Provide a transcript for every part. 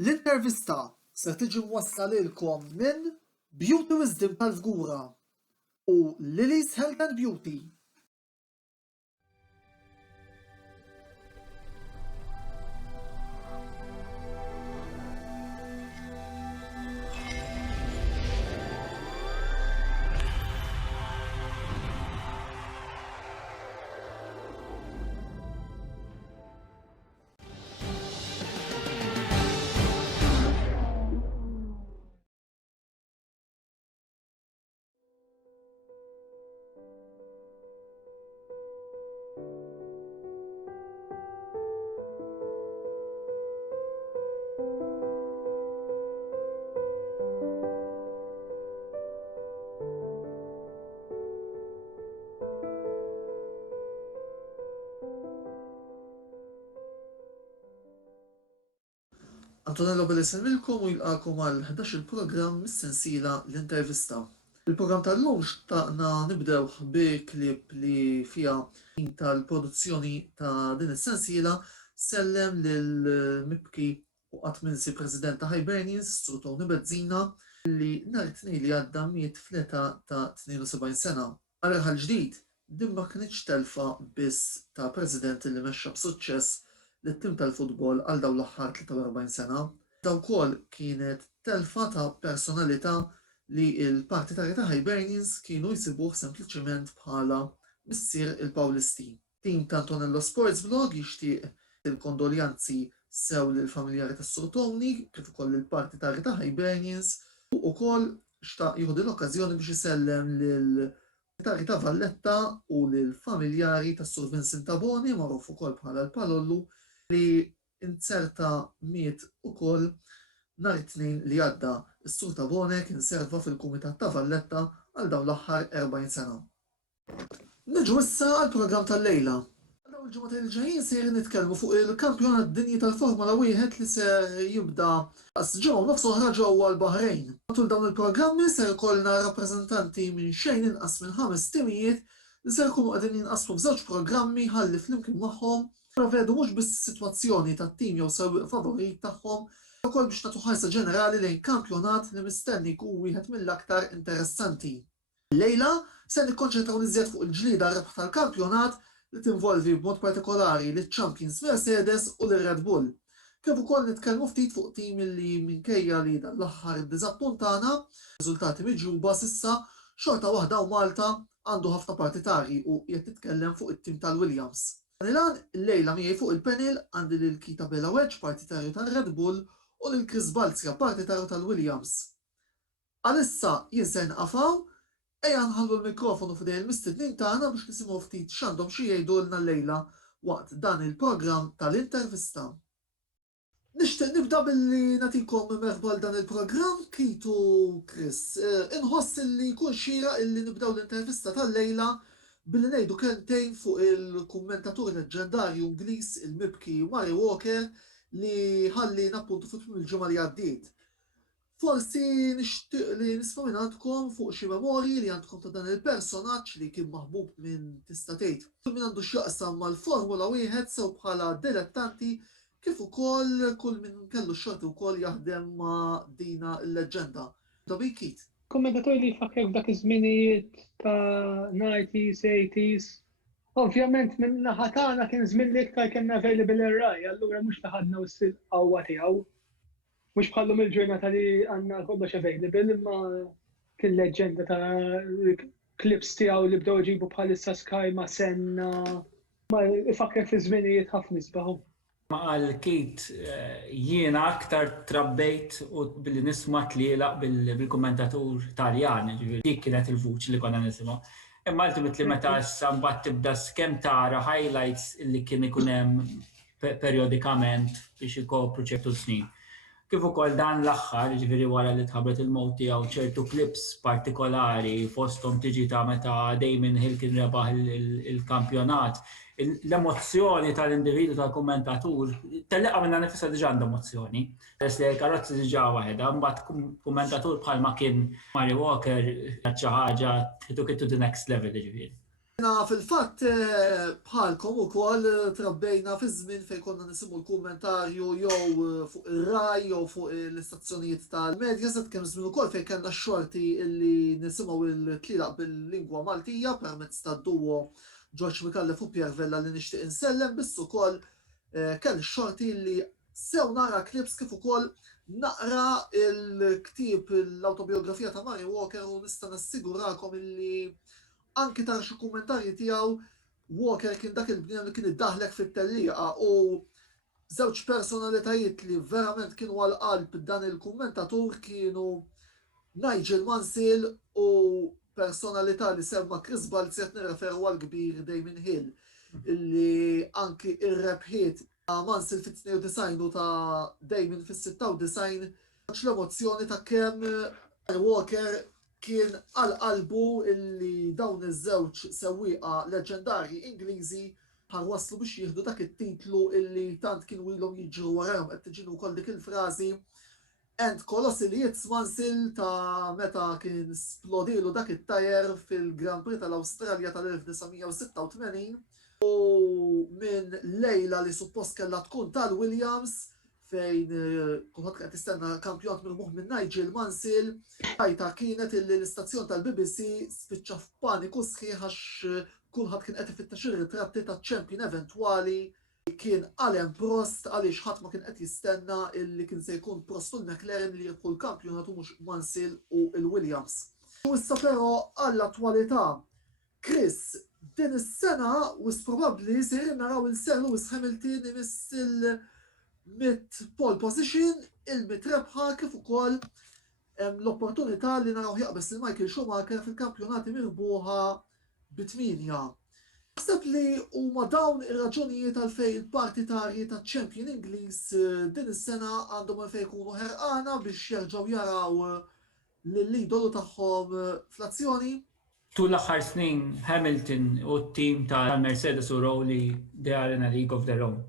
L-intervista se tiġi mwassla lilkom minn Beauty Wisdom tal-Fgura u Lily's Health and Beauty. Antonello Bellisemilkom u jilqakom għal 11 program mis-sensiela l-intervista. Il-program tal-lum xtaqna nibdew bi klip li fija tal-produzzjoni ta' din is-sensiela sellem lil-mibki u qatt-minsi President ta' Hibernians, Sur Tony Bezzina, li nhar it-tnejn li għadda miet fl-età ta' 72 sena. Għal ġdid, din ma kienx telfa biss ta' President li mexxa b'suċċess l-tim tal-futbol għal dawn l-aħħar 43 sena. Daw wkoll kienet telfa ta' personalità li l-partitari ta' Hibernians kienu jsibuh sempliċement bħala missier il-Pawlisti. Tim ta' Antonello Sports Blog jixtieq il-kondoljanzi sew lill-familjari tas-Sur Tony kif ukoll il-partitari ta' Hibernians u wkoll xtaq jieħu l-okkażjoni biex isellem lill-partitari ta' Valletta u lill-familjari tas-Sur Vincent Taboni magħruf ukoll bħala l-Palollu li inserta miet ukoll nhar it-tnejn li għadda. Is-Sur Tabone kien serva fil-Kumitat ta' Valletta għal dawn l-aħħar 40 sena. Niġu issa għall-programm tal-lejla. Dawn il-ġimgħatejn il-ġejjin sejrin nitkellmu fuq il-Kampjonat Dinji tal-Formula Wieħed li se jibda ġimgħa nofs oħra ġewwa l-Baħrejn. Matul dawn il-programmi se jkollna rappreżentanti minn xejn inqas minn 5 timijiet li se jkunu qegħdin jinqasmu f'żewġ programmi ħalli flimkien magħhom provedu mhux biss is-sitwazzjoni tat-tim jew sewwieq favorit tagħhom, ukoll biex nagħtu ħarsa ġenerali lejn kampjonat li mistenni jkun wieħed mill-aktar interessanti. Llejla se nikkonċentraw iżjed fuq il-ġlieda rebħ tal-kampjonat li tinvolvi b'mod partikolari liċ-Champions Mercedes u lir-Red Bull. Kif ukoll nitkellmu ftit fuq tim li minkejja li dan l-aħħar iddiżappuntana, riżultati miġjuba s'issa xorta waħda u Malta għandu ħafna partitari u qed titkellem fuq it-tim tal-Williams. Għanilan, l-lejla miegħi fuq il-panel għandi lil Kita Bella Wedge, partitarju tal-Red Bull, u lil Chris Balzia, partitarju tal-Williams. Għalissa jinsen qafaw, ejja nħallu l-mikrofonu f'dej il-mistednin tagħna biex nisimgħu ftit x'għandhom xi jgħidulna l-lejla waqt dan il-programm tal-intervista. Nixtieq nibda billi nagħtikom merħba dan il-programm Kitu Chris. Inħoss li jkun xieraq illi nibdew l-intervista tal-lejla billi ngħidu kelmtejn fuq il-kummentatur leġġendarju Ingliż il-mibki Murray Walker li ħalli appuntu fuq il-ġimgħa li għaddiet. Forsi nixtieq li nisma' minn għandkom fuq xi memorji li għandkom ta' dan il-personaġġ li kien maħbub minn tista' tgħid. Min għandu x'jaqsam mal-Formula Wieħed sew bħala dilettanti kif ukoll kull min kellu x-xorti wkoll jaħdem ma' dina l-leġġenda. Kit. Kommentator li fakkar f'dak iż-żminijiet ta' 90s, 80s. Ovvjament minn naħa tagħna kien żmien li iktar kien available ir-raj, allura mhux taħadna s-sil qawwa tiegħu. Mhux bħallhom il-ġurnata li għandna kollox available, imma kien leġġenda ta' clips tiegħu li bdew iġibu bħalissa Sky ma' Senna. Ma ifakkar fi żminijiet ħafna isbaħu. Ma għal Kit jiena aktar trabbejt u billi nisma' tlielaq bil-kommentatur Taljan, dik kienet il-vuċi li konna nisimgħu. Imma ultimately meta issa mbagħad tibda skemm tara highlights li kien ikun hemm perjodikament biex ikopru ċertu snin. Kif ukoll dan l-aħħar, ġifieri wara li tħabbret il-mowt tiegħu ċertu clips partikolari fosthom tiġi ta' meta Damon Hill kien rebaħ il-kampjonat. L-emozzjoni tal-individu tal-kommentatur, telleqa minna nifissa diġà għandu emozzjoni. Peress li l-karozza diġà waħda, mbagħad kommentatur bħalma kien Murray Walker xi ħaġa took it to the next level ġifieri. Fil-fatt bħalkom ukoll trabbejna fi żmien fejn konna nisimgħu l-kummentarju jew fuq ir-Rai jew fuq l-istazzjonijiet tal-medja se kemm żmien ukoll fejn kellna x-xorti illi nisimgħu il-tlielaq bil-lingwa Maltija permezz tad-duo George Micallef u Pierre Vella li nixtieq insellem biss ukoll kell xorti li sew nara klips kif ukoll naqra il-ktieb l-autobiografija ta' Murray Walker u nista' nassigurakom illi anki tara xi kummentarji tiegħu Walker kien dak il-bnien li kien iddaħlek fit-tellieqa u żewġ personalitajiet li verament kienu għall-qalb dan il-kummentatur kienu Nigel Mansell u personalità li semma Chris Balz qed nirreferu għall-kbir Damon Hill illi anki ir-rebħiet ta' Mansell fit-92 u ta' Damon fis-96 l-emozzjoni ta' kemm Walker kien għal-qalbu illi dawn iż-żewġ sewwieqa leġendarji Ingliżi ħarwaslu biex jieħdu dak it-titlu illi tant kienu ilhom jiġru warahom qed tiġinu wkoll dik il-frażi and colossally hits Mansell ta' meta kien splodilu dak it-tajer fil-Grand Prix tal-Awstralja tal-1986 u minn lejla li suppost kellha tkun tal-Williams fejn kulħadd qed tistenna kampjonat mirmuħ minn Nigel Mansell, tajta kienet illi l-istazzjon tal-BBC spiċċa f'paniku sħiħ għax kulħadd kien qed ifittex ir-ritratti taċ-champion eventwali kien Alain Prost għaliex ħadd ma kien qed jistenna illi kien se jkun Prost u McLaren li jieħu l-kampjonat u mhux Mansell u l-Williams. U issa però għall-attwalità Chris din is-sena wis probabbli se naraw il-Sir Lewis Hamilton imissil mit pole position, il-mit rebħa kif ukoll l-opportunità li naraw jaqbes il Michael Schumacher fil-kampjonati mirbuħa bit-8. Naħseb li huma dawn ir-raġunijiet għalfejn il-partitarji taċ-Champion Ingliż din is-sena għandhom għalfejn jkunu ħerqana biex jerġgħu jaraw l-idolu tagħhom fl-azzjoni. Tul l-aħħar snin Hamilton u t-tim tal-Mercedes u Rowley they are in a league of their own.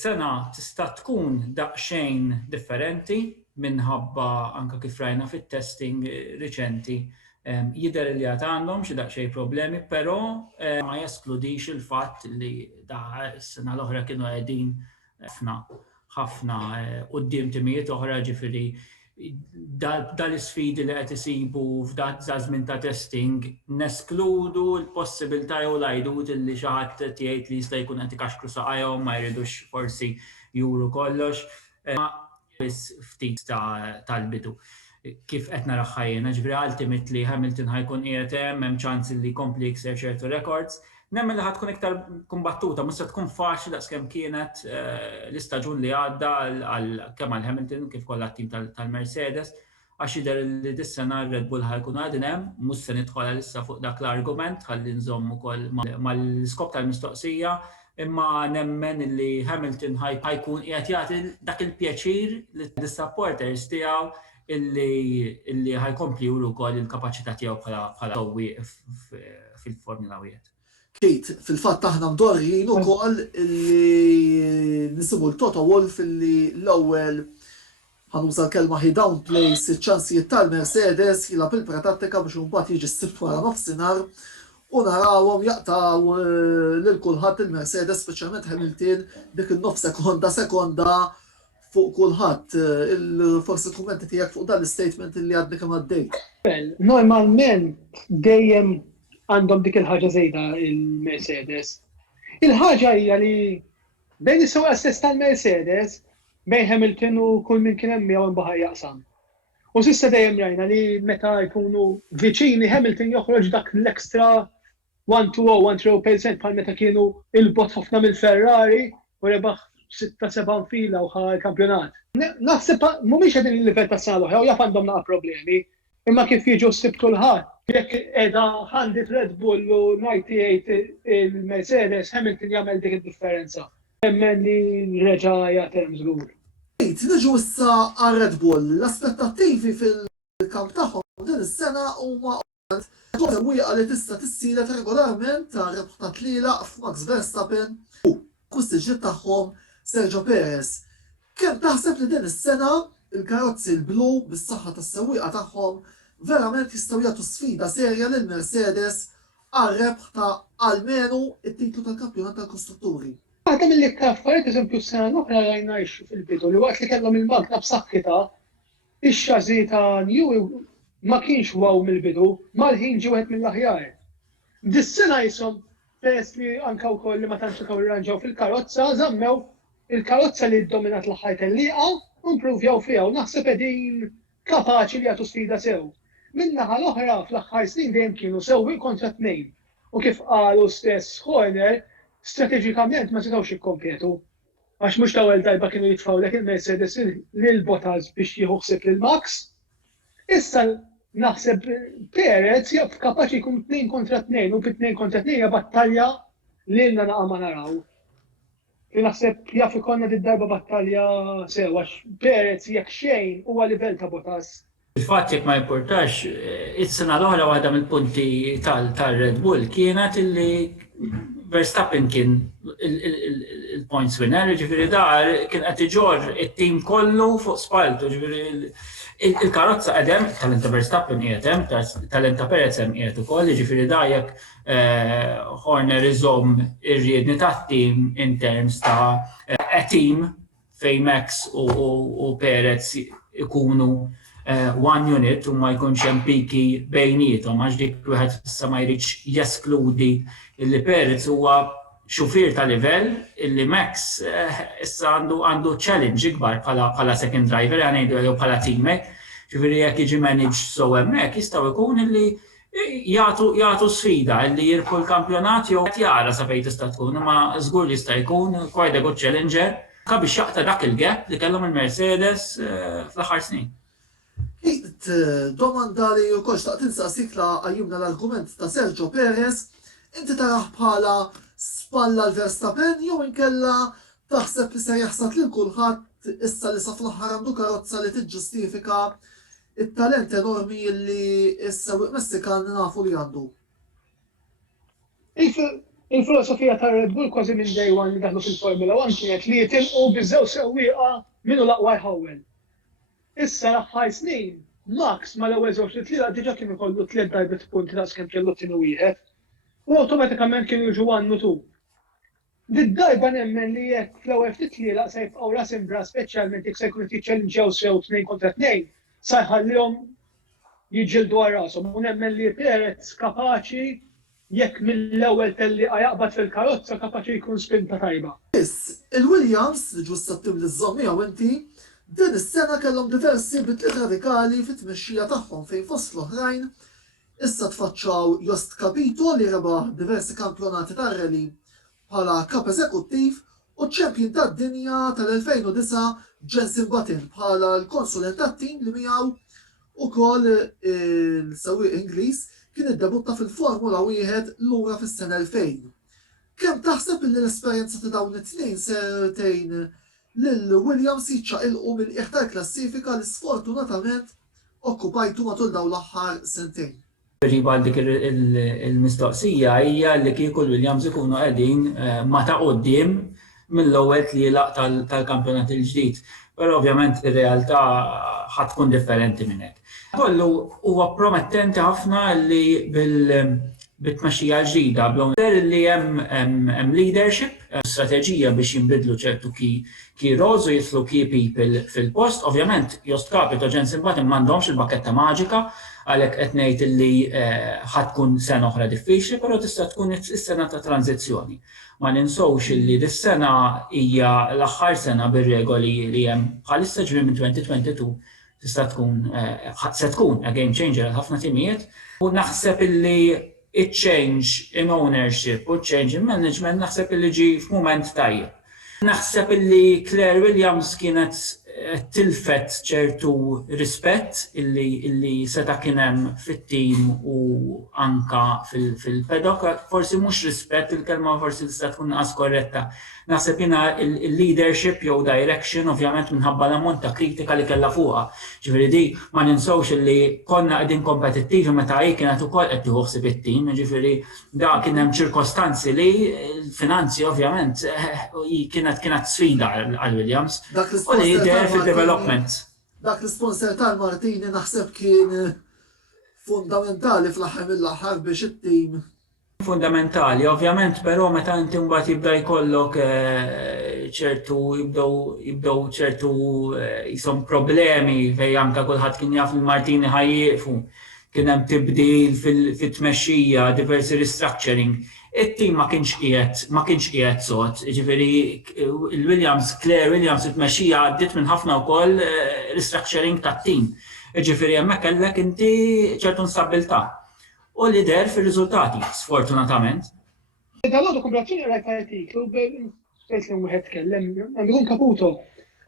Sena tista' tkun daqsxejn differenti minħabba anke kif rajna fit-testing riċenti jidher li għad għandhom xi daqsxejn problemi, però ma jeskludix il-fatt li s-sena l-oħra kienu qegħdin ħafna quddiem timijiet oħra ġifieri dal-isfidi li qed isibu f'dat żmien ta' testing neskludu l-possibilità jew l-għajdut li xi ħadd tgħid li jista' jkun qed ikaxkru saqajhom ma jridux forsi juru kollox. Biss ftit tal-bidu. Kif qed nara ħajjina, ġifieri ultimately Hamilton ħajkun qiegħed hemm ċans li jkompli jikser ċertu records. Nemmen li ħatkun iktar kumbattuta, mhux se tkun faċli daqskemm kienet l-istaġun li għadda kemm għal Hamilton kif kollha t-tim tal-Mercedes, għax jidher li dis-sena r-Red Bull ħajkun għadin hemm, mhux se nidħol issa fuq dak l-argument ħalli nżomm ukoll mal-iskop tal-mistoqsija, imma nemmen li Hamilton ħajkun qiegħed jagħti dak il-pjaċir lis-supporters tiegħu illi ħajkompli juru wkoll il-kapaċità tiegħu bħala sewwieq fil-Formula 1. Kate, fil-fatt aħna mdorrin ukoll li nisimgħu l-Toto Wolff li l-ewwel ħanuża l-kelma he downplays iċ-ċansijiet tal-Mercedes jilgħab il-pratattika biex imbagħad jiġi s-sibt wara nofsinhar u narawhom jaqtaw lil kulħadd il-Mercedes speċjalment Hamilton dik in-nof sekonda fuq kulħadd. Forsi kummenti tiegħek fuq dan l-istatement li għadni kemm għaddejt. Normalment dejjem għandhom dik il-ħaġa żejda il-Mercedes. Il-ħaġa hija li bejn is-sewqa stess tal-Mercedes bejn Hamilton u kull min kien hemm jew imbaħar jaqsam. U s'issa dejjem rajna li meta jkunu viċini Hamilton joħroġ dak l-ekstra 1-2-0% bħal meta kienu il-bot ħafna mill-Ferrari u rebaħ 6-7 fila u ħa kampjonat. Naħseb mhumiex qegħdin il-livell tas-sena l-oħra u jaf għandhom naqa' problemi, imma kif jiġu ssib kulħadd. Jekk qiegħda 100 Red Bull u 98 il-Mercedes, Hamilton jagħmel dik id-differenza. Hemmen li reġa' jagħtem żgur. Niġu issa għal Red Bull, l-aspettattivi fil-kamp tagħhom din is-sena huma wieqa li tista' tissielet regolarment ta' rebħ ta' tlielaq f'Max Verstappen u kustiġġiet tagħhom Sergio Perez. Kemm taħseb li din is-sena il-karozzi l-blu bis-saħħa tas-sewwieqa tagħhom verament jistgħu jagħtu sfida serja lil Mercedes għal-rebħ ta' almenu it-titlu tal-kampjonat tal-Kostrutturi. Għadda mill-iktar affarijiet eżempju s-sena l-oħra rajna fil-bidu li waqt li kellhom il-magna b'saħħitha, ix-xażi ta' New ma kienx waw mill-bidu, mal-ħin ġie wieħed mill-aħjar. Dis-sena jisom peress li anke wkoll li ma tantx ikaw irranġaw fil-karozza, żammew il-karozza li ddominat l-aħħar tal-liqa u improvjaw fiha u naħseb qegħdin kapaċi li jagħtu sfida sew. Min-naħa l-oħra fl-aħħar snin dejjem kienu sewwi kontra tnejn. U kif qalu stess Horner, strateġikament ma setgħux jikkompetu. Għax mhux l-ewwel darba kienu jitfgħu lek il-Mercedes lil Bottas biex jieħu ħsieb lil Max. Issa naħseb Perez jaf kapaċi jkun 2 kontra 2 u fit-2 kontra 2 hija battalja li lna naqa' ma naraw. Naħseb jaf ikonna darba battalja sew għax Perez jekk xejn huwa livell ta' Bottas. Il-fatt jekk ma jimportax, is-sena l-oħra waħda mill-punti tal-Red Bull kienet illi Verstappen kien il-points winner, ġifieri dar kien qed iġorr it-tim kollu fuq spaltu, ġifieri il-karozza qedem tal-enta Verstappen qiegħed hemm, tal-enta Perez hemm qiegħed ukoll, ġifieri da jekk Horner iżomm ir-riedni tat-tim in terms ta' team fejn Max u Perez ikunu one unit u ma jkunx hemm piki bejniethom għax dik wieħed issa ma jridx jeskludi illi Perez huwa xufier ta' livell illi Max issa għandu challenge ikbar bħala second driver għanejdu jew bħala teammate. Ġifieri jekk jiġi manage so hemmhekk jistgħu jkun illi jagħtu sfida illi jirpu l-kampjonat jew qed jara sa fejn tista' tkun, imma żgur li jista' jkun quite a good challenger biex jaqta' dak il-gap li kellhom il-Mercedes fl-aħħar snin. Domanda li u kox taqt insaqsik la għajjumna l-argument ta' Sergio Perez, inti taraħ bħala spalla l-Verstappen jew inkella taħseb li se jaħsad lil kulħadd issa li sa fl-aħħar għandu karozza li tiġġustifika it-talent enormi li s-sewwieq Messikan nafu li għandu. Il-filosofija ta' Red Bull kważi minn day one li daħlu fil-Formula 1 kienet li jitilqu biżew sewwieqa minnu l-aqwa jħawwel. Issa l-aħħar snin, Max ma l-ewwel żewġ li tliela diġà kienu jkollu 3 darbit punti ta' kemm kellu tienu wieħed. U awtomatikament kienu jiġu 1 u 2. Did-darba nemmen li jekk fl-ewwel ftit tliela se jibqgħu ras imbra speċjalment jekk se jkunu tiċċellenġew sew 2 kontra 2, se jħallihom jiġġieldu għal rashom. U nemmen li Perez kapaċi jekk mill-ewwel telli jaqbad fil-karozza kapaċi jkun spinta tajba. Il-Williams li ġustattim li żommija u inti din is-sena kellhom diversi bitliet radikali fit-tmexxija tagħhom fejn fost l-oħrajn issa tfaċċaw Jost Capito li rebaħ diversi kampjonati tar-rally bħala kap eżekuttiv u ċempjon tad-dinja tal-2009 Jenson Button bħala l-konsulent tat-tim li miegħu ukoll il-sewwieq Ingliż kien iddebutta fil-Formula 1 lura fis-sena 2000. Kemm taħseb li l-esperjenza ta' dawn it-tnejn sertejn lil Williams jiċċaqilqu mill-qiegħ tal-klassifika li sfortunatament okkupajtu matul dawn l-aħħar sentejn. Riba dik il-mistoqsija hija li kieku l-Williams ikunu qegħdin ma ta' quddiem mill-ewwel tlielaq tal-kampjonat il-ġdid. Però ovvjament ir-realtà ħadd tkun differenti minn hekk. Kollu huwa promettenti ħafna li bit-tmexxija ġdida li hemm leadership, strateġija biex jinbidlu ċertu key roles u jitlu key people fil-post. Ovvjament Jost Capito u Jenson Button m'għandhomx il-bakketta maġika għalhekk qed ngħid li ħatkun sena oħra diffiċli, però tista' tkun is-sena ta' tranzizzjoni. Ma ninsowx li dis-sena hija l-aħħar sena bir-regoli li hemm bħalissa ġbir minn 2022 tista' tkun se tkun a game changer għal ħafna timijiet u naħseb illi it-change in ownership u change in management naħseb illi ġi f'mument tajjeb. Naħseb illi Claire Williams kienet tilfet ċertu rispett illi seta' kien hemm fit-tim u anka fil-pedok, forsi mhux rispett il-kelma forsi tista' tkun qas korretta. Naħseb jiena il-leadership jew direction ovvjament minħabba l-ammont ta' kritika li kellha fuqha. Ġifieri di ma ninsewx illi konna qegħdin kompetittivi meta hi kienet ukoll qed tieħu ħsieb it-tim, ġifieri da kien hemm ċirkostanzi li l-finanzi ovvjament kienet sfida għal Williams. U li fil-development. Dak l-sponsor tal-Martini naħseb kien fundamentali fl-aħħar mill-aħħar biex it-tim Fundamentali, ovvjament, però meta inti mbagħad jibda jkollok jibdew ċertu jisom problemi fejn anke kulħadd kien jaf li Martini ħajjieqfu, kien hemm tibdil fit-tmexxija, diversi restructuring. It-tim ma kienx qiegħed sod, jiġifieri Claire Williams it-tmexxija għaddiet minn ħafna wkoll restructuring tat-tim. Jiġifieri hemmhekk kellek inti ċertu instabilità. U li der fil-riżultati, sfortunatament. Dal-għodu komplazzjoni rajt artiklu, fejn li wieħed tkellem, għandhom Caputo.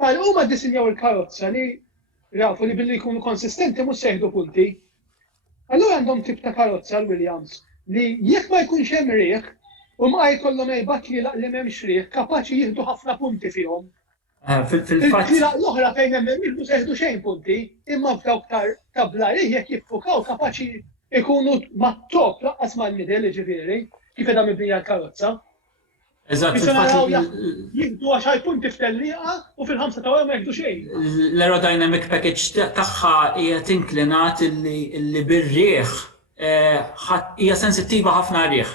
Għal huma ddisinjaw il-karozza li rafu li billi jkunu konsistenti mhux se jieħdu punti. Allura għandhom tip ta' karozza l-Williams li jekk ma jkunx hemm riħ u ma jkollhom ejbat li m'hemmx riħ, kapaċi jieħdu ħafna punti fihom. Fil-fatt. L-oħra fejn hemm jieħdu se jieħdu xejn punti, imma f'dawk tabla jekk jiffukaw kapaċi ikunu mat-top laqqas mal-midel ġifieri, kif edha mibnija l-karozza. Eżatt, jieħdu 10 punti f'tellieqa u fil-5 ta' ma jieħdu xejn. L-aerodynamic package tagħha hija tinklinat illi bir-riħ hija sensittiva ħafna riħ.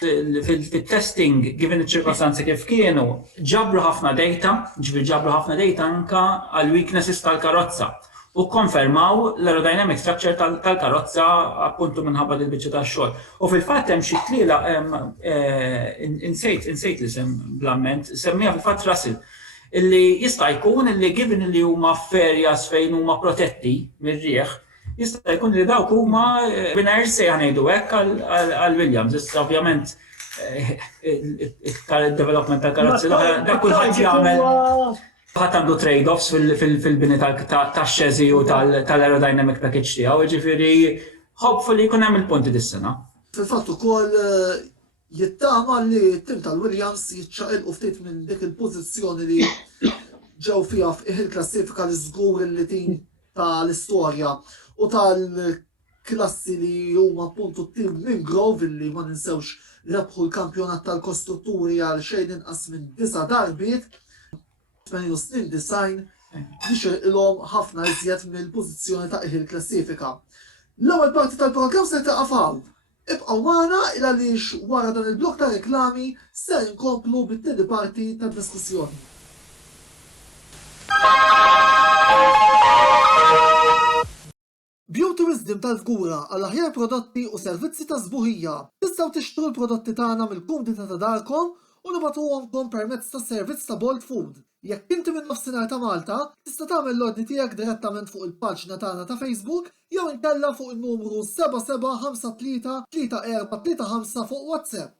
Fil-testing, given iċ-ċirkostanzi kif kienu, ġabru ħafna data anka għal weaknesses tal-karozza. U konfermaw l-aerodynamic structure tal-karozza appuntu minħabba l-biċċa tax-xogħol. U fil-fatt hemm xi tliela insejt li sem blamment, semmija fil-fatt Russell, illi jista' jkun illi given li huma ferjas fejn huma protetti mir-riħ, jista' jkun li dawk huma winners se ngħidu hekk għal Williams. Issa ovvjament il-development tal-karozzi dak kulħadd jagħmel ħadd għandu trade-offs fil-bini tax-xeżi u tal-aerodynamic package tiegħu, jiġifieri hopefully jkun hemm il-punti dis-sena. Fil-fatt ukoll jittama li t-tim tal-Williams jiċċaqilqu ftit minn dik il-pożizzjoni li ġew fiha il-klassifika li żgur il-tim tal-istorja u tal-klassi li huma appuntu t-tim minn Grove li ma ninsewx rebħu l-kampjonat tal-kostrutturi għal xejn inqas minn 9 darbiet. 8 snin design biex ilhom ħafna iżjed mill-pożizzjoni ta' il-klassifika. L-ewwel parti tal-programm se taqafaw. Ibqgħu magħna il għaliex wara dan il-blok ta' reklami se nkomplu bit-tieni parti tad-diskussjoni. Beauty Wisdom tal-Fgura għal aħjar prodotti u servizzi ta' żbuħija. Tistgħu tixtru l-prodotti tagħna mill-kumdita ta' darkom u nibagħtuhomkom permezz ta' servizz ta' Bolt Food. Jekk inti minn nofsinhar ta' Malta, tista' tagħmel l-ordni tiegħek direttament fuq il-paġna tagħna ta' Facebook jew inkella fuq in-numru 7753 3435 fuq WhatsApp.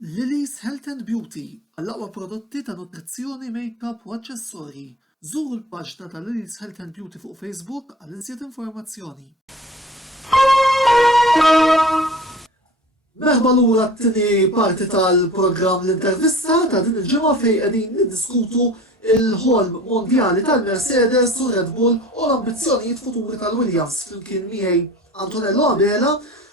Lily's Health and Beauty għall-aqwa prodotti ta' nutrizzjoni, make-up u aċċessorji. Żuru l-paġna ta' Lily's Health and Beauty fuq Facebook għal insiet informazzjoni. Merħba lura t-tini parti tal-programm l-intervista ta' din il-ġimgħa fejn qegħdin niddiskutu il-ħolm mondjali tal-Mercedes u Red Bull u l-ambizzjonijiet futuri tal-Williams flimkien miegħi Antonello Abela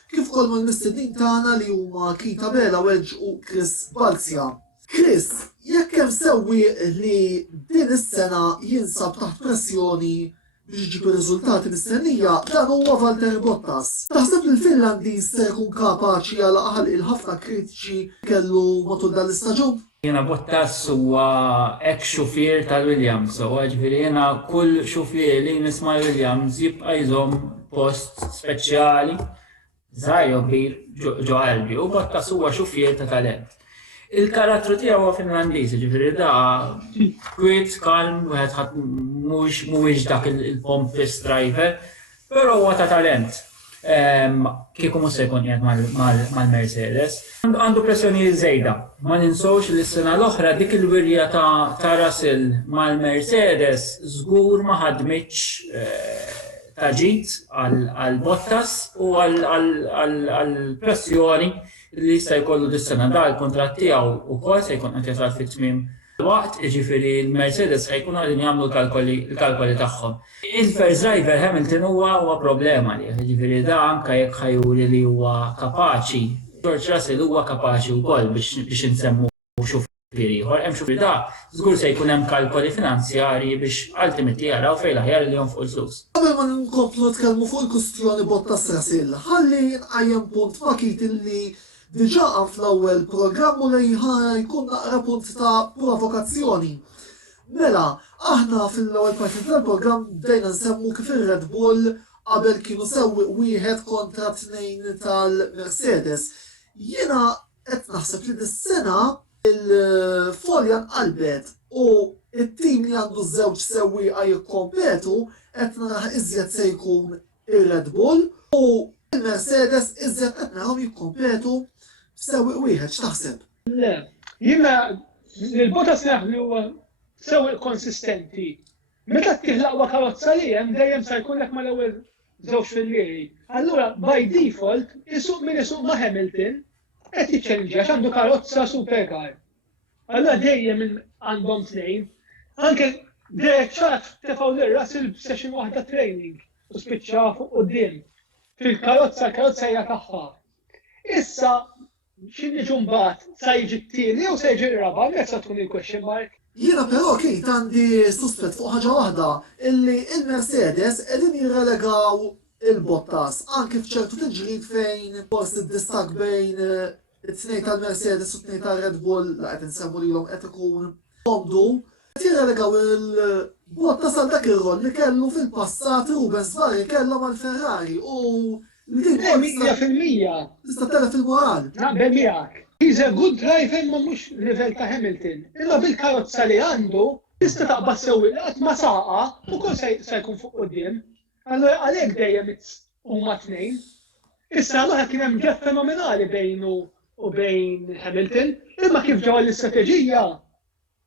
kif ukoll mal-mistednin tagħna li huma Kita Bela Wedge u Chris Balzja. Chris, jekk hemm sewwi li din is-sena jinsab taħt pressjoni biex ġibu riżultati mistennija, dan huwa Valtteri Bottas. Taħseb li l-Finlandiż se jkun kapaċi għal aħal il-ħafna kritiċi kellu matul dan l-istaġun? Jena Bottas huwa hekk xufier tal-Williams, u ġifieri jiena kull xufier li nisma' Williams jibqa' jżomm post speċjali żgħir kbir ġo qalbi u Bottas huwa xufier ta' talent. Il-karattru tiegħu huwa Finlandiż, ġifieri da kwiet, kalm, wieħed mhuwiex dak il-pompous driver, però huwa ta' talent. Kieku mhux se jkun qiegħed mal-Mercedes. Għandu pressjoni żejda. Ma ninsewx li s-sena l-oħra dik il-wirja ta' Russell mal-Mercedes żgur ma ħadmitx ta' ġid għal Bottas u għal pressjoni li jista' jkollu dis-sena da l-kontratt tiegħu wkoll se jkun qed jasal fit-tmiem waqt, jiġifieri l-Mercedes se jkunu qegħdin jagħmlu l-kalkoli tagħhom. Il-first driver Hamilton huwa problema li, jiġifieri da anke jekk ħajuri li huwa kapaċi. George Russell huwa kapaċi wkoll biex insemmu xufier ieħor. Hemm xufier da żgur se jkun hemm kalkoli finanzjarji biex ultimately jaraw fejn aħjar li jonfqu l-flus. Qabel ma nkomplu nitkellmu fuq il-kwistjoni Bottas Russell, ħalli nqajjem punt ma' Kit li Diġà għan fl-ewwel programmu li jkun naqra punt ta' provokazzjoni. Mela, aħna fil-ewwel parti tal-programm bdejna nsemmu kif ir-Red Bull qabel kienu sewwi wieħed kontra tnejn tal-Mercedes. Jiena qed naħseb li dis-sena il-folja nqalbet u it-tim li għandu żewġ sewwieqa jikkompetu qed naraħ iżjed se jkun ir-Red Bull u il-Mercedes iżjed qed narahom jikkompetu f'sewwieq wieħed x'taħseb? Le, jiena il-Bottas naħli huwa sewwieq konsistenti. Meta ttieħ l-aqwa karozza li hemm dejjem se jkollek mal-ewwel żewġ fil-liej. Allura by default isuq min isuq ma' Hamilton qed jiċċellenġja għax għandu karozza supercar. Allura dejjem għandhom tnejn. Anke Derek Charles tefgħu lil Russell b'session waħda training u spiċċa fuq quddiem. Fil-karozza, l-karozza hija tagħha. Issa x'inhi mbagħad sa jiġi t-tieni jew se jiġi r-raba' hekk se tkun il-question mark. Jiena però kien għandi suspett fuq ħaġa waħda illi il-Mercedes qegħdin jirrelegaw il-Bottas anke f'ċertu tiġrid fejn forsi d-distak bejn it-tnejn tal-Mercedes u t-tnejn tal-Red Bull li qed insemmu lilhom qed ikun komdu. Qed jirrelegaw il-Bottas għal dak ir-roll li kellu fil-passat Rubens Barrichello kellhom għall-Ferrari u li tista' tela fil-moral. Naqbel miegħek. He's a good driver ma mhux livell ta' Hamilton. Imma bil-karozza li għandu tista' taqbad sewwi qatt ma saqa ukoll se jkun fuq quddiem. Allura għalhekk dejjem huma tnejn. Issa allura kien hemm ġef fenomenali bejnu u bejn Hamilton, imma kif ġew l-istrateġija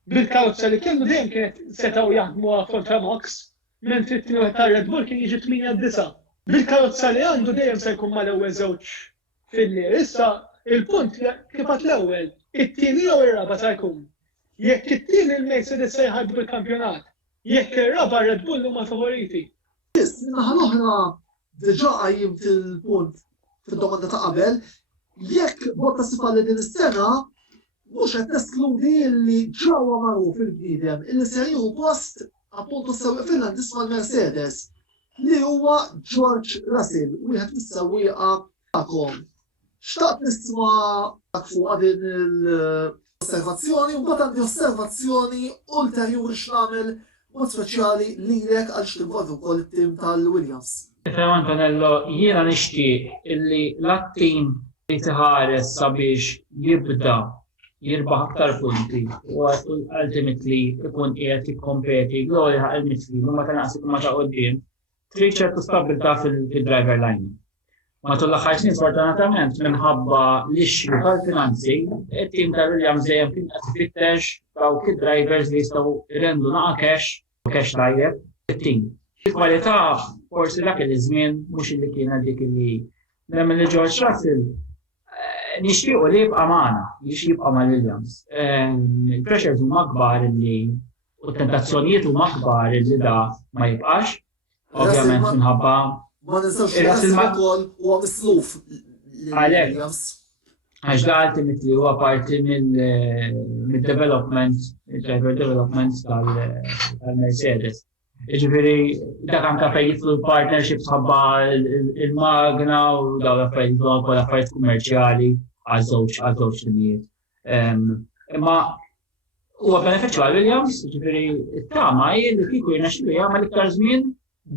bil-karozza li kellu dejjem kienet setgħu jaħdmu kontra Max, mentri t-tieni tar-Red Bull kien jiġi 8-9. Bil-karozza li għandu dejjem se jkun mal-ewwel żewġ fil-lier. Issa il-punt kif għad l-ewwel, it-tieni jew ir-raba se jkun. Jekk it-tieni il-Mercedes se jħarbu bil-kampjonat, jekk ir-raba Red Bull huma favoriti. Minnaħa l-oħra diġà qajjimt il-punt fid-domanda ta' qabel, jekk Bottas ifalli din is-sena, mhux qed neskludi li ġewwa magħruf il-bniedem illi se jieħu post appuntu sewwieq Finlandis mal-Mercedes li huwa George Russell, wieħed mis-sewwieqa tagħkom. Xtaqt nisma' fuq din l-osservazzjoni u mbagħad għandi osservazzjoni ulterjuri x'nagħmel mod speċjali lilek għal x'tinvolvi wkoll it-tim tal-Williams. Fehman Tonello, jiena nixtieq illi l-attim li tħares sabiex jibda jirbaħ aktar punti u ultimately ikun qiegħed jikkompeti glori ħaq il-mitli u ma tanaqsik ma ta' quddiem trid ċertu stabbiltà fil-driver line. Matul l-aħħar snin sfortunatament minħabba l-ixxu tal-finanzi, it-tim tal-Williams dejjem kien qed ifittex dawk id-drivers li jistgħu jrendu naqa' cash tajjeb it-tim. Il-kwalità forsi dak iż-żmien mhux illi kienet dik li nemmen li George Russell nixtiequ li jibqa' magħna, jibqa' mal-Williams. Il-pressures huma kbar li u t-tentazzjonijiet huma kbar li da ma jibqax, ovvjament minħabba ma ninsawx Russell ukoll huwa misluf Williams. Għax da ultimately huwa parti mill-development, driver development tal-Mercedes. Jiġifieri dak anke fejn jidħlu l-partnerships ħabba il-magna u dawn l-affarijiet wkoll affarijiet kummerċjali għal-żewġ timijiet. Imma huwa benefiċċju għal-Williams, jiġifieri t-tama li kieku jirnexxielu jagħmel iktar żmien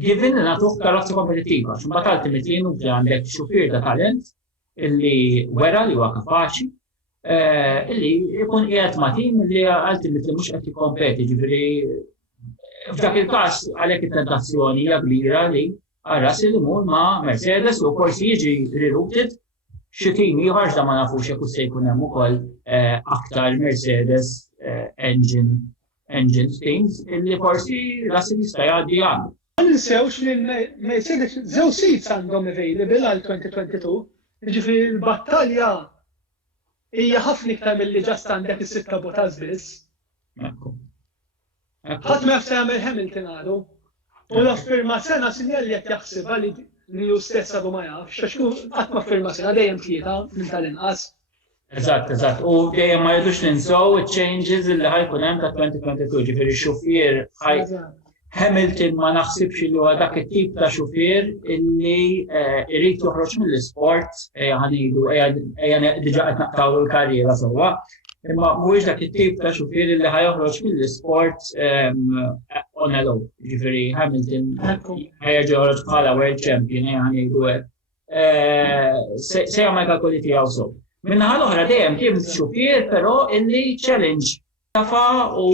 given li nagħtuh karozza kompetittiva. X'imbagħad ultimately inutli għandek xufier ta' talent illi wera li huwa kapaċi illi jkun qiegħed ma' tim li ultimately mhux qed jikkompeti, jiġifieri f'dak il-każ għalhekk it-tentazzjoni hija kbira li għal Russell imur ma' Mercedes u forsi jiġi rerouted xi tim ieħor da ma nafux jekk se jkun hemm ukoll aktar Mercedes engine teams illi forsi Russell jista' jgħaddi għandu. Ma ninsewx li l-Mercedes żewġ seats għandhom available għal 2022. Jiġifieri l-battalja hija ħafna iktar milli ġast għandek is-sitta Bottas biss. Ħadd ma jafsa jagħmel Hamilton għadu. U l-affirma sena sinjali qed jaħsibha li hu stess għadu ma jafx, għax qatt ma affirma sena dejjem tlieta minn tal-inqas. Eżatt. U dejjem ma jridux ninsew iċ-changes li ħajkun hemm ta' 2022, ġifieri x-xufier Hamilton ma naħsibx li huwa dak it-tip ta' xufier illi irid joħroġ mill-isport ħanidu diġà qed naqtaw il-karriera sewwa. Imma mhuwiex dak it-tip ta' xufier illi ħajoħroġ mill-isport on a low. Ġifieri Hamilton ħajġi joħroġ bħala world champion ħanidu se jagħmel kalkoli tiegħu sew. Minnaħa l-oħra dejjem kien xufier però illi challenge tafa u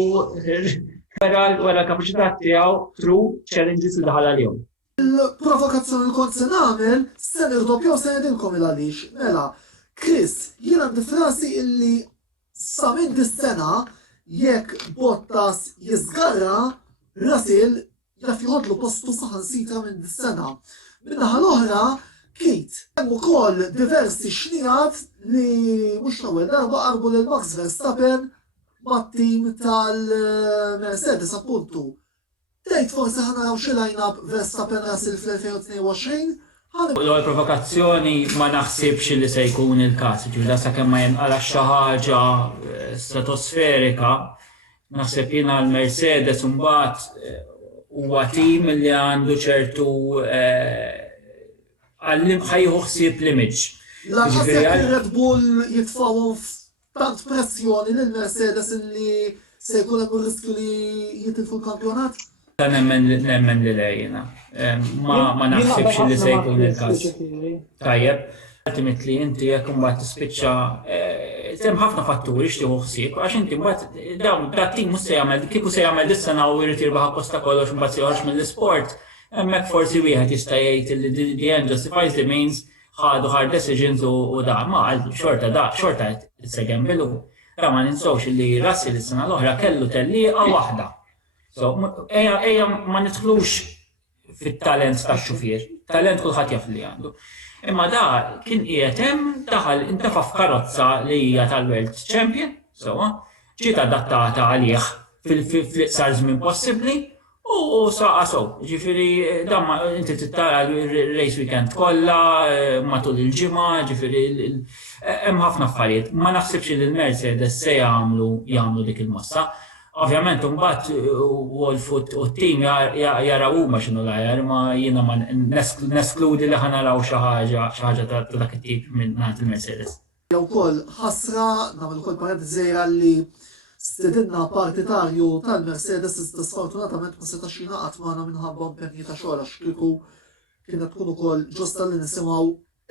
wara kapaċità tiegħu through challenges li daħal għalihom. Il-provokazzjoni li kont se nagħmel se nirdoppjaw se ngħidilkom il għaliex. Mela, Chris, jien għandi frasi illi sa minn dis-sena jekk Bottas jiżgarra Russell jaf jħodlu postu saħansitra minn dis-sena. Minnaħa l-oħra, Kate, hemm ukoll diversi xnijat li mhux l-ewwel darba qarbu lil Max Verstappen mat-tim tal-Mercedes appuntu. Tgħid forsi ħanaraw xi line-up Verstappen Russell fl-2022? L-ewwel provokazzjoni ma naħsibx li se jkun il-każ, ġifieri sakemm ma jinqala xi ħaġa stratosferika, naħseb jiena l-Mercedes imbagħad huwa tim li għandu ċertu għallim ħajħu ħsieb l-image. Laħas jekk Red Bull jitfawhom tant pressjoni lil Mercedes li se jkun hemm riskju li jitilfu l-kampjonat? Nemmen li lejna. Ma naħsibx li se jkun il-każ. Tajjeb, ultimately inti jekk imbagħad tispiċċa hemm ħafna fatturi xtieħu ħsieb għax inti mbagħad dawn dat-tim mhux se jagħmel kieku se jagħmel dis-sena u jrid jirbaħ apposta kollox imbagħad se joħroġ mill-isport. Hemmhekk forsi wieħed jista' jgħid li the end justifies the means ħadu hard decisions u da ma xorta it-segembelu. Da ma ninsawx li Russell is-sena l-oħra kellu tellieqa waħda. So ejja ma nidħlux fit-talent tax-xufier. Talent kulħadd jaf li għandu. Imma da kien qiegħed hemm daħal intefa' f'karozza li hija tal-World Champion, sewwa, ġiet adattata għalih fil-iqsar żmien possibbli. U saqa sow, ġifiri, damma inti tittara l-race weekend kollha matul il-ġimgħa, ġifiri, hemm ħafna affarijiet. Ma naħsibx li l-Mercedes se jagħmlu dik il-mossa. Ovvjament imbagħad Wolf u t-tim jaraw huma x'inhu l-għajar, ma jiena ma neskludi li ħanaraw xi ħaġa ta' dak it-tip minn il-Mercedes. Jew ukoll ħasra nagħmel ukoll parenti li stedinna partitarju tal-Mercedes iżda sfortunatament ma setax jingħaqad magħna minħabba impenji ta' xogħol għax kieku kienet tkun ukoll ġusta li nisimgħu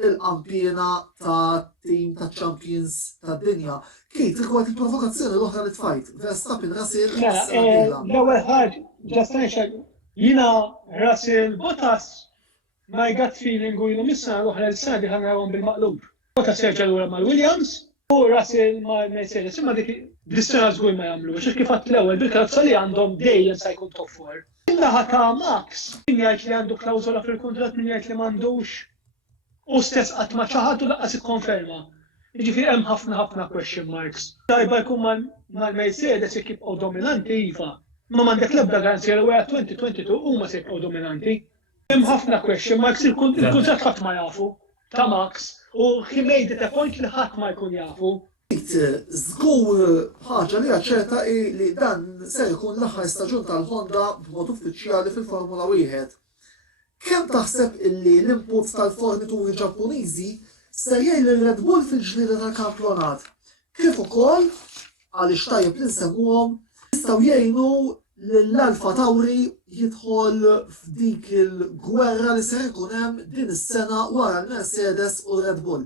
il-qampjena ta' tim ta' champions tad-dinja. Kejt, rigward il-provokazzjoni l-oħra li tfajt, Verstappen Russell. L-ewwel ħaġa, ġastajxa, jiena Russell Bottas my gut feeling u jilu mis-sena l-oħra l-sena li ħanrawhom bil-maqlub. Bottas jerġa' lura mal-Williams u Russell mal-Mercedes. Imma dik dis-sena żgur ma jagħmlu għax kif qatt l-ewwel bil-karozza li għandhom dejjem se jkun top four. Naħa ta' Max, min jgħid li għandu klawżola fil-kuntratt min jgħid li m'għandux u stess qatt ma ċaħatu laqqas ikkonferma. Jiġifieri hemm ħafna question marks. Tajba jkun mal-Mercedes jekk jibqgħu dominanti iva. Ma m'għandek l-ebda garanzija li wara 2022 huma se jibqgħu dominanti. Hemm ħafna question marks il-kuntratt ħadd ma jafu ta' Max u he made it a point li ħadd ma jkun jafu. Żgur ħaġa li ċerta li dan se jkun l-aħħar staġun tal-Honda b'mod uffiċjali fil-Formula 1. Kemm taħseb illi l-input tal-fornituri Ġappuniżi se jgħin lir-Red Bull fil-ġlieda tal-kampjonat? Kif ukoll għaliex tajjeb li nsemmuhom jistgħu jgħinu lill-Alfa Tauri jidħol f'dik il-gwerra li se jkun hemm din is-sena wara l-Mercedes u Red Bull.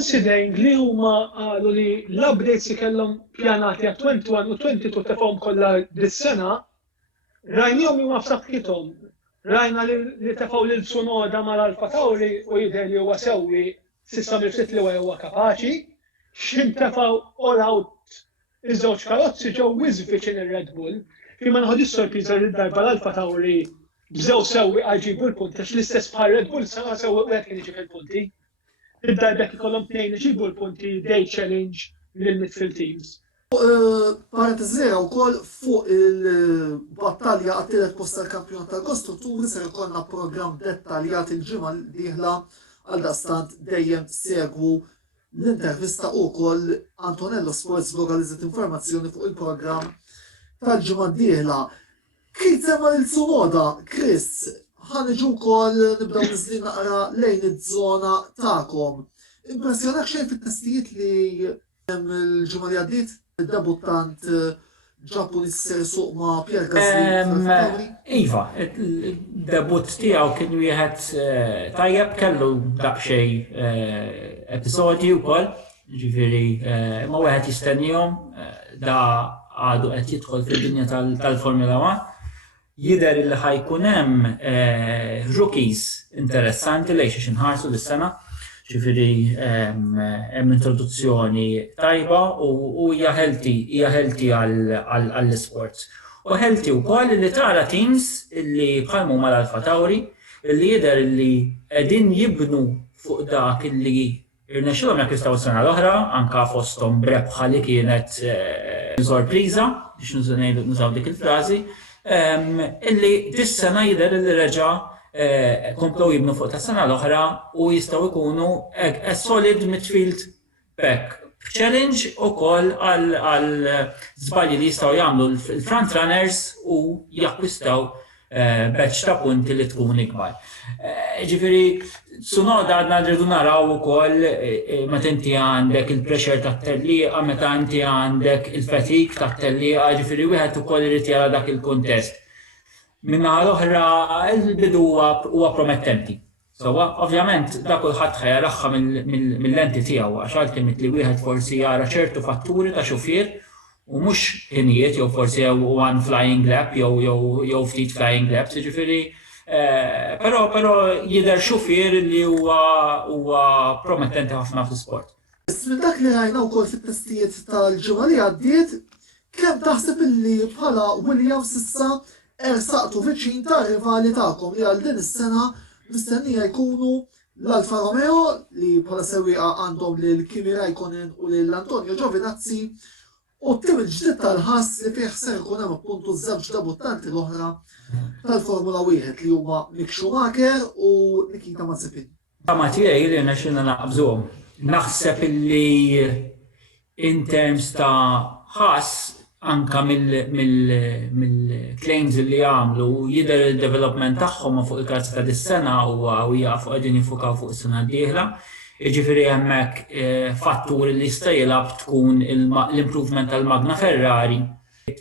Considering li huma qalu li l-updates li kellhom pjanati għal 21 u 22 tefhom kollha dis-sena, rajnihom huma f'saqthithom. Rajna li tefgħu lil Tsunoda mal-Alfa Tauri u jidher li huwa sewwi s'issa miftit li huwa kapaċi, x'intefgħu all out iż-żewġ karozzi ġew wiżviċin ir-Red Bull. Fi ma nħodis sorpriża li d-darba l-Alfa Tauri bżew sewwi ġibu l-punti għax l-istess bħal Red Bull sena sewwi wieħed kien iġib il-punti. Id-darba ikollhom tnejn iġibu l-punti day challenge lill-midfield teams. Parentesi wkoll fuq il-battalja għat-tielet post tal-kampjonat tal-kostrutturi se jkollna programm dettaljat il-ġimgħa d-dieħla għaldaqstant dejjem segwu l-intervista wkoll Antonello Sports Blog għal informazzjoni fuq il-programm tal-ġimgħa d-dieħla. Kif semma l-Sunoda, Chris, ħaniġu wkoll nibdew niżlin naqra lejn iż-żona tagħkom. Impressjonak xejn fit-testijiet li hemm il-ġimgħa li għaddiet id-debuttant Ġappuniż ser suq ma' Pierre Gasly. Iva, il-debut tiegħu kien wieħed tajjeb kellu daqsxejn episodji wkoll, ġifieri ma wieħed jistennihom da għadu qed jidħol fid-dinja tal-Formula 1. Jidher li ħajkun hemm rookies interessanti lejn inħarsu dis-sena. Ġifieri hemm introduzzjoni tajba u hija healthy għall-isports. U healthy wkoll li tara teams li bħalmu mal-Alfa Tauri li jidher li qegħdin jibnu fuq dak li irnexxilhom jakkwistaw is-sena l-oħra, anke fosthom rebħa li kienet sorpriża biex nużaw dik il-frażi, illi dis-sena jidher li reġa' komplow jibnu fuq ta' sena l-oħra u jistgħu jkunu a solid midfield pack. Challenge ukoll għal żbalji li jistgħu jagħmlu l-front runners u jakkwistaw batch ta' punti li tkun ikbar. Ġifieri Tsunoda għadna rridu naraw ukoll meta inti għandek il-pressure tat-tellieqa, meta inti għandek il-fatigue tat-tellieqa, ġifieri wieħed ukoll irid jara dak il-kuntest. Minna l-oħra il-bidu huwa promettenti. So, ovvjament, da kulħadd ħajaraħħa mill-lenti tiegħu għax ultimate li wieħed forsi jara ċertu fatturi ta' xufier u mhux ħinijiet jew forsi one flying lap jew ftit flying laps, jiġifieri però jidher xufier li huwa promettenti ħafna fl-isport. Minn dak li rajna wkoll fit-testijiet tal-ġimgħa li għaddiet, kemm taħseb illi bħala Williams issa ersaqtu viċin ta' rivali tagħkom li għal din is-sena mistennija jkunu l-Alfa Romeo li bħala sewwieqa għandhom lil Kimi Raikkonen u lil Antonio Giovinazzi u t-tim il-ġdid tal-ħass li fih ser ikun hemm appuntu żewġ debuttanti l-oħra tal-Formula 1 li huma Mick Schumacher u Nikita Mazepin. Ma tiegħi li nexxilna naqbżuhom. Naħseb illi in terms ta' ħass anka mill-claims li għamlu jidher il-development tagħhom fuq il-karza ta' dis-sena u jafu qegħdin jifukaw fuq is-sena d-dieħla. Jiġifieri hemmhekk fattur li jista' jilgħab tkun l-improvement tal-Magna Ferrari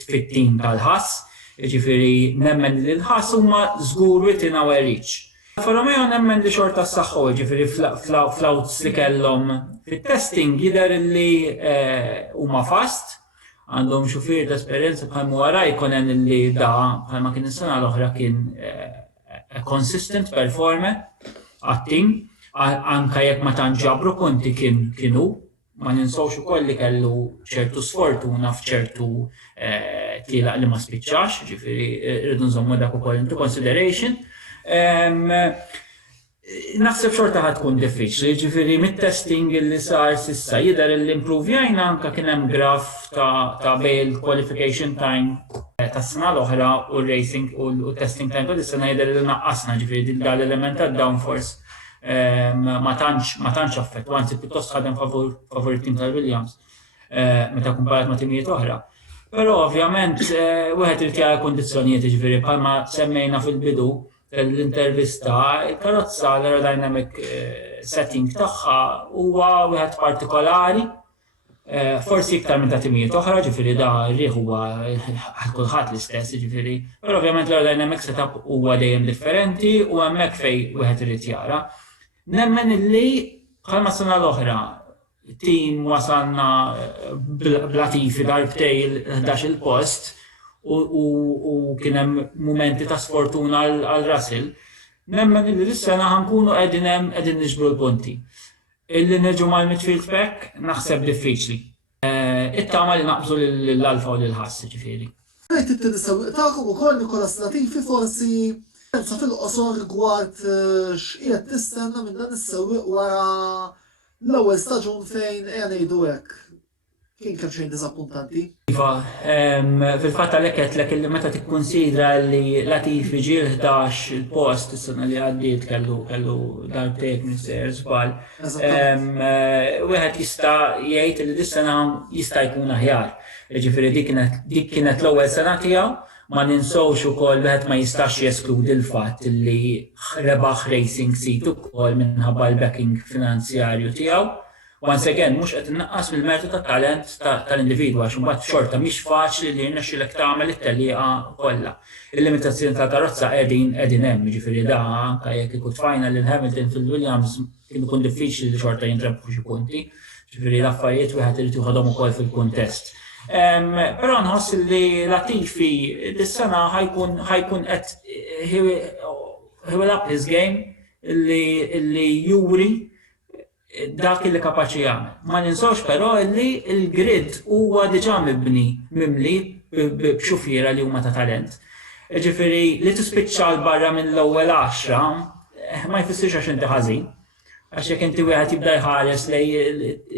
fit-tim tal-ħass. Jiġifieri nemmen li l-ħass huma żgur within our reach. Alfa Romeo nemmen li xorta s-saħħu, jiġifieri fl-outs li kellhom fit-testing jidher li huma fast. Għandhom xufier ta' esperjenza bħal Raikkonen li bħalma kien is-sena l-oħra kien consistent performer għat-tim, anke jekk ma tantx ġabru punti kienu, ma ninsawx ukoll li kellu ċertu sfortuna f'ċertu tlielaq li ma spiċċax, ġifieri rridu nżommu dak ukoll into consideration. Naħseb xorta ħad tkun diffiċli, ġifieri mit-testing li sar s'issa jidher l-improvjajna anke kien hemm graf ta' bejn il-qualification time tas-sena l-oħra u r-racing u testing time ta' dis-sena jidher li naqqasna, ġifieri dal-element tad-downforce ma tantx affett, anzi pjuttost ħadem favur it-tim tal-Williams meta kumparat ma' timijiet oħra. Però ovvjament wieħed irid jara kundizzjonijiet, jiġifieri bħalma semmejna fil-bidu l-intervista, il-karozza l-aerodynamic setting tagħha huwa wieħed partikolari, forsi iktar minn ta' timijiet oħra, ġifieri da rieħ huwa għal kulħadd l-istess, ġifieri. Però ovvjament l-aerodynamic setup huwa dejjem differenti u hemmhekk fejn wieħed irid jara. Nemmen illi bħalma sena l-oħra tim wasalna blatifi darbtej 11 post u kien hemm mumenti ta' sfortuna għal Russell. Nemmen illi dis-sena ħankunu qegħdin niġbru l-punti. Illi nerġgħu mal-midfield pack naħseb diffiċli. It-tama li naqbżu l-Alfa u l-ħass ġifieri. Rajt it-tinisewwieq tagħkom ukoll Nicolas Latifi forsi sa fil-qosor rigward x'qiegħed tistenna minn dan is-sewwieq wara l-ewwel staġun fejn qiegħed ngħidu hekk. Kien kemm xejn diżappuntanti. Iva, fil-fatt għalhekk qedlek illi meta tikkunsidra li Latifi ġie 11 il-post is-sena li għaddiet kellu darbtejn mister żball. Wieħed jista' jgħid li dis-sena jista' jkun aħjar. Jiġifieri dik kienet l-ewwel sena tiegħu ma ninsowx ukoll wieħed ma jistax jeskludi l-fatt li rebaħ Racing Seat ukoll minħabba l-backing finanzjarju tiegħu. Once again, mhux qed innaqqas mill-mertu ta' talent tal-individwu għax imbagħad xorta mhix faċli li jirnexxilek tagħmel it-tellieqa kollha. Il-limitazzjoni tal-karozza qegħdin hemm, jiġifieri da anke jekk ikun tfajna lil Hamilton fil-Williams kien ikun diffiċli li xorta jintrebħu xi punti. Ġifieri l-affarijiet wieħed irid jieħodhom ukoll fil-kuntest. Però nħoss li Latifi dis-sena ħajkun qed he will up his game li juri dak li kapaċi jagħmel. Ma ninsawx però li l-grid huwa diġà mimli b'xufiera li huma ta' talent. Ġifieri li tispiċċa l barra mill-ewwel 10 ma jfissirx għax inti ħażin. Għax jekk inti wieħed jibda jħares lej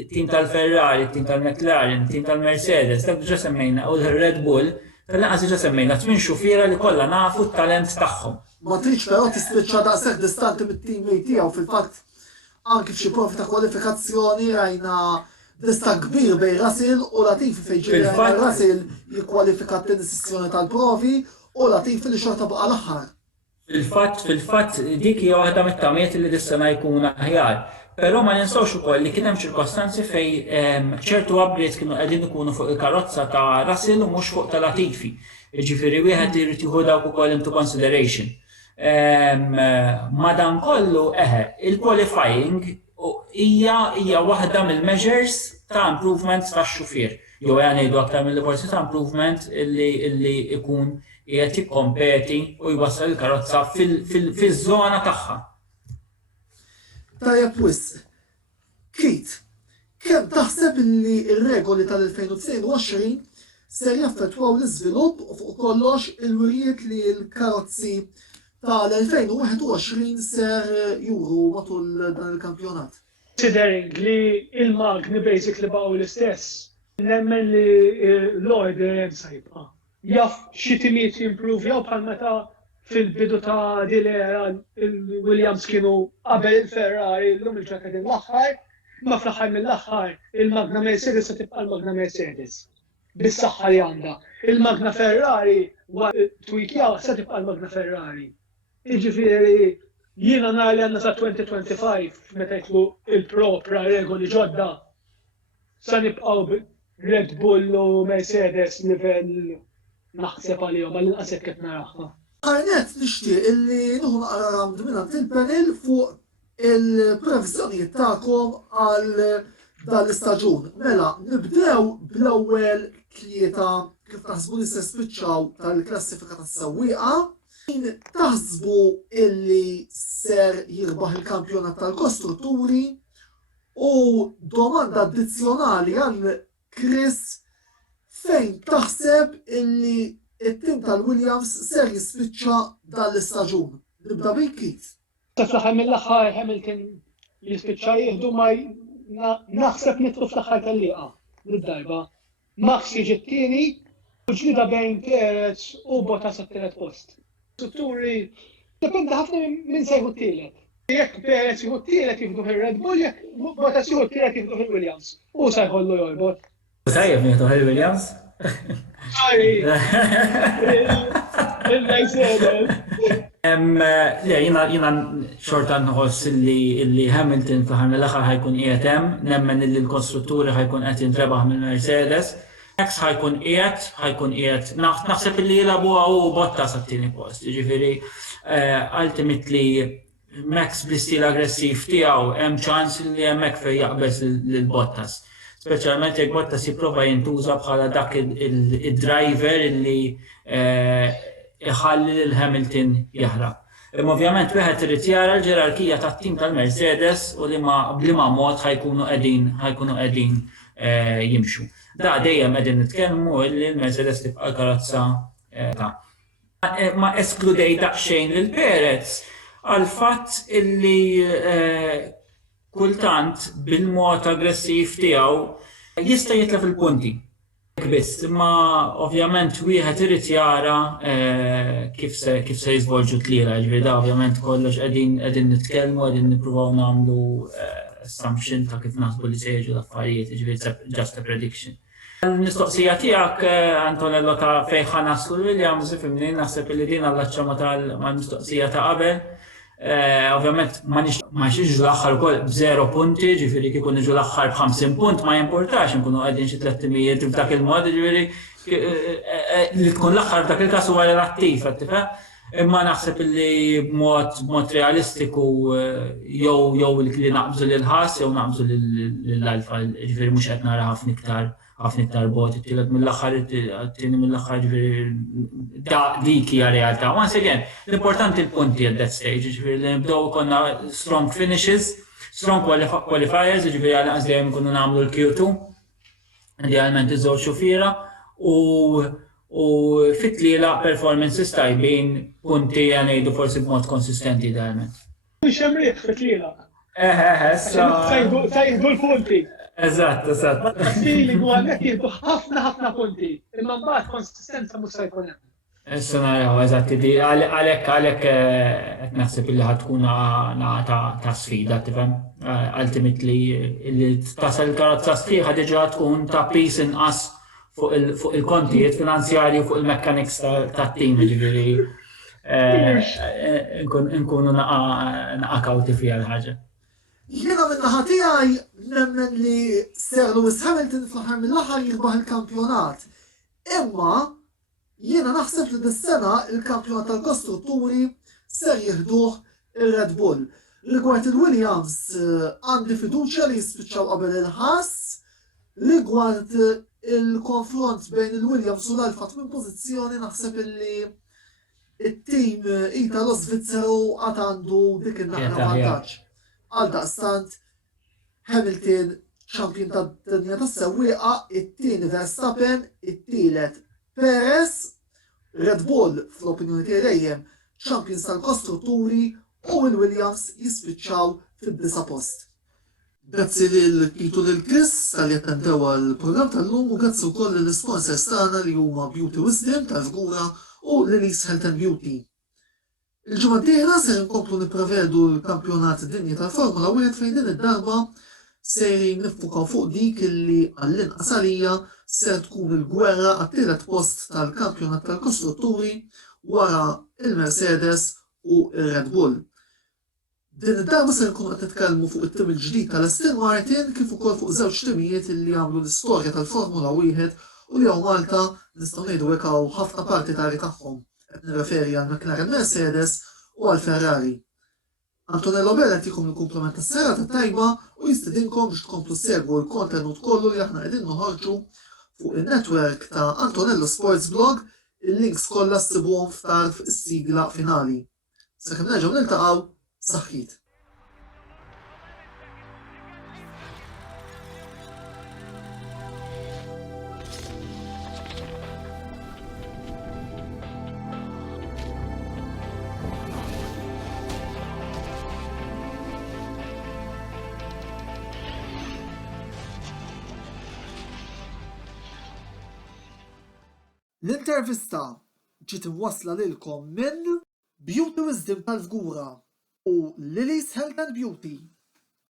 it-tim tal-Ferrari, it-tim tal-McLaren, it-tim tal-Mercedes, dak diġà semmejna u l-Red Bull, tal-laqas diġà semmejna 8 xufiera li kollha nafu t-talent tagħhom. Ma tridx però tispiċċa daqshekk distanti mit-teammate tiegħu fil-fatt anke f'xi provi ta' kwalifikazzjoni rajna distan kbir bejn Russell u Latifi fejn ġieli Russell jikkwalifika t-tieni sessjoni tal-provi u Latifi li xorta baqa' l-aħħar. Fil-fatt dik hija waħda mit-tamiet li dis-sena jkun aħjar. Però ma ninsawx ukoll li kien hemm ċirkostanzi fejn ċertu upgrades kienu qegħdin ikunu fuq il-karozza ta' Russell u mhux fuq ta' Latifi. Jiġifieri wieħed irid jieħu dawk ukoll into consideration. Madankollu il-qualifying hija waħda mill-measures ta' improvements tax-xufier. Jew ngħidu aktar mill-forsi ta' improvement illi ikun qiegħed jikkompeti u jwassal il-karozza fiż-żona tagħha. Tajjeb wisq. Kit, kemm taħseb li r-regoli tal-2022 ser jaffettwaw l-iżvilupp u fuq kollox il-wirijiet li l-karozzi tal-2021 ser juru matul dan il-kampjonat? Considering li il-magni basically baqgħu l-istess, nemmen li Lloyd sajba. Jaf xi timiet jimprovjaw bħal meta fil-bidu ta' dil-era il-Williams kienu qabel il-Ferrari l-lum il-ġaka din l-aħħar, ma fl-aħħar mill-aħħar il-Magna Mercedes se tibqa' l-Magna Mercedes. Bis-saħħa li għandha. Il-Magna Ferrari twikjaw se tibqa' l-Magna Ferrari. Jiġifieri jiena nara li għandna sa 2025 meta jtlu il-propra regoli ġodda sa nibqgħu Red Bull u Mercedes livell naħseb għalihom għall-inqas hekk qed naraha. Ħarnet nixtieq illi nuħu naqra round mingħand il-panel fuq il-previżjonijiet tagħkom għal dan l-istaġun. Mela, nibdew bl-ewwel tlieta kif taħsbu li se spiċċaw tal-klassifika tas-sewwieqa. Min taħsbu illi ser jirbaħ il-kampjonat tal-kostrutturi u domanda addizzjonali għal Chris fejn taħseb illi it-tim tal-Williams ser jispiċċa dan l-istaġun. Nibda bil-Kit. Fl-aħħar mill-aħħar Hamilton jispiċċa jieħdu ma naħseb nitlu fl-aħħar tal-liqa lid-darba. Max jiġi t-tieni u ġlida bejn Perez u Bottas għat-tielet post. Strutturi, dependi ħafna minn se jieħu t-tielet. Jekk Perez jieħu t-tielet jieħdu fil-Red Bull, jekk Bottas jieħu t-tielet jieħdu fil-Williams. U se jħollu jorbot. Tajjeb jieħdu fil-Williams? Sorry. Il-Mercedes. Jina xorta nħoss li Hamilton fl-ħar mill-aħħar ħajkun qiegħed hemm, nemmen li l-kostrutturi ħajkun qed jintrebaħ mill-Mercedes. Max ħajkun qiegħed, naħseb li jilagħbuha u Bottas għat-tieni post. Jiġifieri ultimately Max bl-istil aggressiv tiegħu hemm ċans li hemmhekk fejn jaqbeż lil Bottas. Speċjalment jekk Bottas jipprova jintuża bħala dak id-driver illi iħalli lil Hamilton jaħraq. Ovvjament wieħed irid jara l-ġerarkija tat-tim tal-Mercedes u li bliema mod ħajkunu qegħdin jimxu. Da dejjem qegħdin nitkellmu li l-Mercedes tibqa' karozza ta'. Ma eskludej daqsxejn lil Perez għal fatt illi kultant bil-mod aggressiv tiegħu jista' jitlef il-punti. Biss, imma ovvjament wieħed irid jara kif se jiżvolġu tliela, ġifieri da ovvjament kollox qegħdin nitkellmu, qegħdin nippruvaw nagħmlu assumption ta' kif naħsbu li se jiġu l-affarijiet, ġifieri just a prediction. Il-mistoqsija tiegħek Antonello ta' fejn ħanaslu Williams fimni naħseb li din allaċċama mal-mistoqsija ta' qabel. Ovvjament ma nixiex l-aħħar ukoll b'0 punti, ġifieri kieku niġu l-aħħar b'50 punt ma jimportax nkunu qegħdin xi 300 f'dak il-mod, ġifieri li tkun l-aħħar f'dak il-każ huwa relattiv, imma naħseb li b'mod realistiku jew li naqbżu lil ħass jew naqbżu lill-alfa, ġifieri mhux qed nara ħafna iktar bot, it-tielet mill-aħħar, it-tieni mill-aħħar ġifieri dik hija realtà. Once again, l-importanti l-punti at that stage, ġifieri li nibdew konna strong finishes, strong qualifiers, ġifieri għal qasdejjem nkunu nagħmlu l-Q2, idealment iż-żewġ xufiera u fit-tliela performances tajbin punti ngħidu forsi b'mod konsistenti idealment. Mhux hemm riħ fit-tliela. Sajdu l-punti. Eżatt. Fili għalek jibdu ħafna punti, imma mbagħad konsistenza mhux se jkun hemm. Issa naraw eżatt għalhekk qed naħseb illi ħad tkun ta' sfida tifhem. Ultimately li tasal il-karozza sħiħa diġà tkun ta' piece inqas fuq il-kontijiet finanzjarji fuq il-mechanics tat-tim ġifieri nkunu naqa' kawti fiha l-ħaġa. Jiena min-naħa tiegħi nemmen li Sir Lewis Hamilton fl-aħħar mill-aħħar jirbaħ il-kampjonat. Imma jiena naħseb li dis-sena il-kampjonat tal-kostrutturi ser jieħduh ir-Red Bull. Rigward il-Williams għandi fiduċja li jispiċċaw qabel il-ħass, rigward il-konfront bejn il-Williams u l-Alfa minn pożizzjoni naħseb illi it-tim Italo-Svizzeru għad għandu dik il-naqra vantaġġ. Għal daqstant Hamilton ċampjon tad-dinja tas-sewwieqa, it-tieni Verstappen, it-tielet Perez, Red Bull fl-opinjoni tiegħi dejjem champions tal-kostrutturi u l-Williams jispiċċaw fid-9 post. Grazzi lil Pitu lil Chris tal-li attendew għall-programm tal-lum u grazzi wkoll lill-sponsors tagħna li huma Beauty Wisdom tal-Fgura u Lily's Health and Beauty. Il-ġimgħa d-dieħla ser inkomplu nipprevedu l-kampjonat dinji tal-Formula 1 fejn din id-darba sejrin nifukaw fuq dik illi għall-inqas għalija ser tkun il-gwerra għat-tielet post tal-kampjonat tal-kostrutturi wara il-Mercedes u il-Red Bull. Din id-darba ser nkunu qed nitkellmu fuq it-tim il-ġdid tal-Aston Martin kif ukoll fuq żewġ timijiet illi għamlu l-istorja tal-Formula 1 u li hawn Malta nistgħu ngħidu hekk hawn ħafna partitari tagħhom. Qed nirreferi għal McLaren Mercedes u għal Ferrari. Antonello Bella tikom il-komplement tas-serata tajba u jistedinkom biex tkomplu segwu l-kontenut kollu li aħna qegħdin noħorġu fuq il-netwerk ta' Antonello Sports Blog, il-links kollha ssibuhom f'tarf is-sigla finali. Sakemm nerġgħu niltaqgħu saħħit. L-intervista ġiet imwassla lilkom minn Beauty Wisdom tal-Fgura u Lily's Health and Beauty.